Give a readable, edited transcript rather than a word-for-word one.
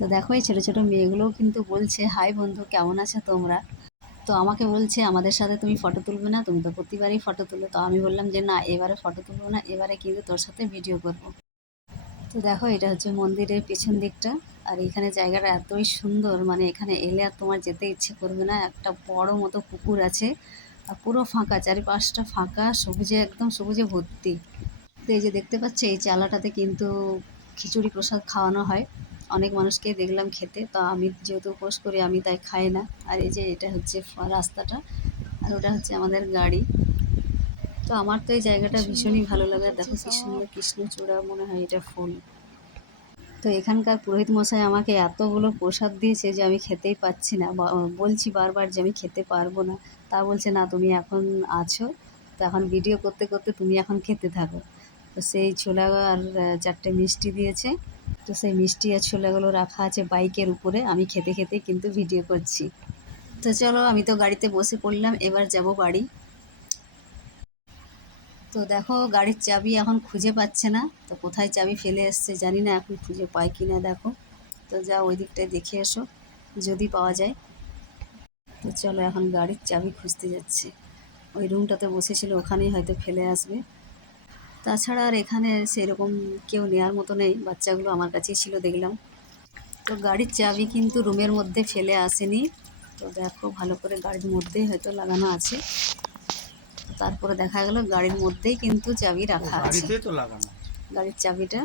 তো দেখো এই ছোটো ছোটো মেয়েগুলোও কিন্তু বলছে, হাই বন্ধু, কেমন আছো তোমরা? তো আমাকে বলছে আমাদের সাথে তুমি ফটো তুলবে না, তুমি তো প্রতিবারই ফটো তুলো। তো আমি বললাম যে না, এবারে ফটো তুলবো না, এবারে কিন্তু তোর সাথে ভিডিও করব। তো দেখো এটা হচ্ছে মন্দিরের পেছন দিকটা। আর এখানে জায়গাটা এতই সুন্দর, মানে এখানে এলে আর তোমার যেতে ইচ্ছে করবে না। একটা বড় মতো পুকুর আছে, আর পুরো ফাঁকা, চারিপাশটা ফাঁকা, সবুজে একদম সবুজে ভর্তি। তো এই যে দেখতে পাচ্ছ, এই চালাটাতে কিন্তু খিচুড়ি প্রসাদ খাওয়ানো হয়। অনেক মানুষকে দেখলাম খেতে, তো আমি যেহেতু উপোস করি আমি তাই খাই না। আর এই যে এটা হচ্ছে রাস্তাটা, আর ওটা হচ্ছে আমাদের গাড়ি। তো আমার তো এই জায়গাটা ভীষণই ভালো লাগে। দেখো কি সুন্দর কৃষ্ণচূড়া, মনে হয় এটা ফুল। তো এখানকার পুরোহিত মশাই আমাকে এতগুলো প্রসাদ দিয়েছে যে আমি খেতেই পাচ্ছি না। বলছি বারবার যে আমি খেতে পারবো না, তা বলছে না, তুমি এখন আছো, তো এখন ভিডিও করতে করতে তুমি এখন খেতে থাকো। তো সেই ছোলা আর 4টে মিষ্টি দিয়েছে। তো সেই মিষ্টি আর ছোলাগুলো রাখা আছে বাইকের উপরে, আমি খেতে খেতে কিন্তু ভিডিও করছি। তো চলো, আমি তো গাড়িতে বসে পড়লাম, এবার যাব বাড়ি। তো দেখো গাড়ির চাবি এখন খুঁজে পাচ্ছে না, তো কোথায় চাবি ফেলে এসছে জানি না, এখন খুঁজে পায় কি না দেখো। তো যা ওই দিকটায় দেখে এসো, যদি পাওয়া যায়। তো চলো এখন গাড়ির চাবি খুঁজতে যাচ্ছে। ওই রুমটাতে বসেছিল, ওখানেই হয়তো ফেলে আসবে। তাছাড়া আর এখানে সেরকম কেউ নেওয়ার মতো নেই, বাচ্চাগুলো আমার কাছেই ছিল দেখলাম। তো গাড়ির চাবি কিন্তু রুমের মধ্যে ফেলে আসেনি। তো দেখো ভালো করে গাড়ির মধ্যেই হয়তো লাগানো আছে। তারপরে দেখা গেল গাড়ির মধ্যেই কিন্তু চাবি রাখা আছে, গাড়ির চাবিটা।